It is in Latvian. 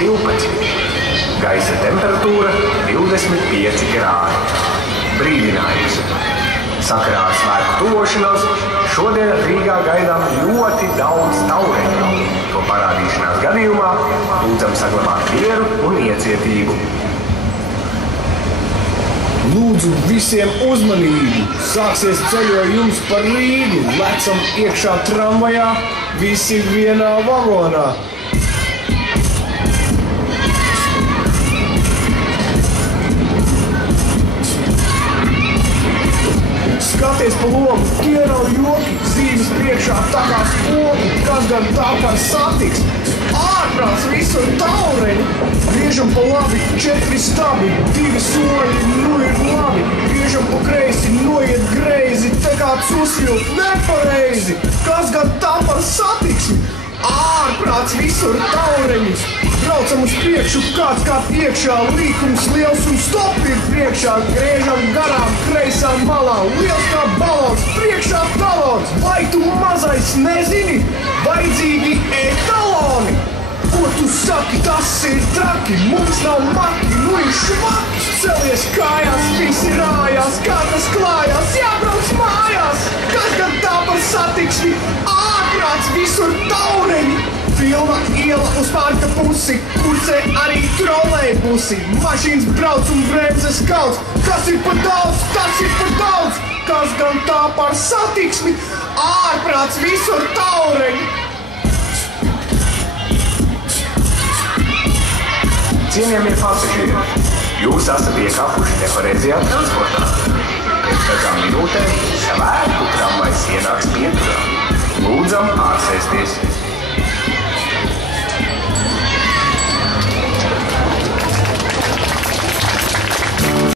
12. Gaisa temperatūra 25 grādi. Brīdinājums. Sakarā ar svētku tuvošanos šodien Rīgā gaidām ļoti daudz taureņu. To parādīšanās gadījumā lūdzam saglabāt mieru un iecietību. Lūdzu visiem uzmanību! Sāksies ceļojums par Rīgu, lecam iekšā tramvajā, visi vienā vagonā. Skaties pa logu, tie nav joki, zīmes priekšā takās koki, kas gan tā par satiks. Ārprāts visur taureņi, griežam pa labi, 4 stabi, 2 soļi, nu ir labi, griežam pa kreisi, noiet greizi, te kāds uzsvilt nepareizi, kas gan tā par satiksmi. Ārprāts visur taureņi, braucam uz priekšu, kāds kā iekšā, līkums liels un stop ir priekšā, griežam garām kreisām malām, liels kā balons, priekšā talons, vai tu mazais nezini, vajadzīgi etaloni. Ko tu saki, tas ir traki, mums nav maki, nu ir švaki. Celies kājās, visi rājās, kā tas klājās, jābrauc mājās. Kas gan tā par satiksmi, ārprāts visur taureņi. Pilna iela uz parka pusi, kursē arī trolejbusi. Mašīnas brauc un bremzes kauc, kas ir par daudz, tas ir par daudz. Kas gan tā par satiksmi, ārprāts visur taureņi. Cienījamie pasažieri, jūs esat iekāpuši nepareizajā transportā. Pēc dažām minūtēm svētku tramvajs ienāks pieturā. Lūdzam ārsēsties.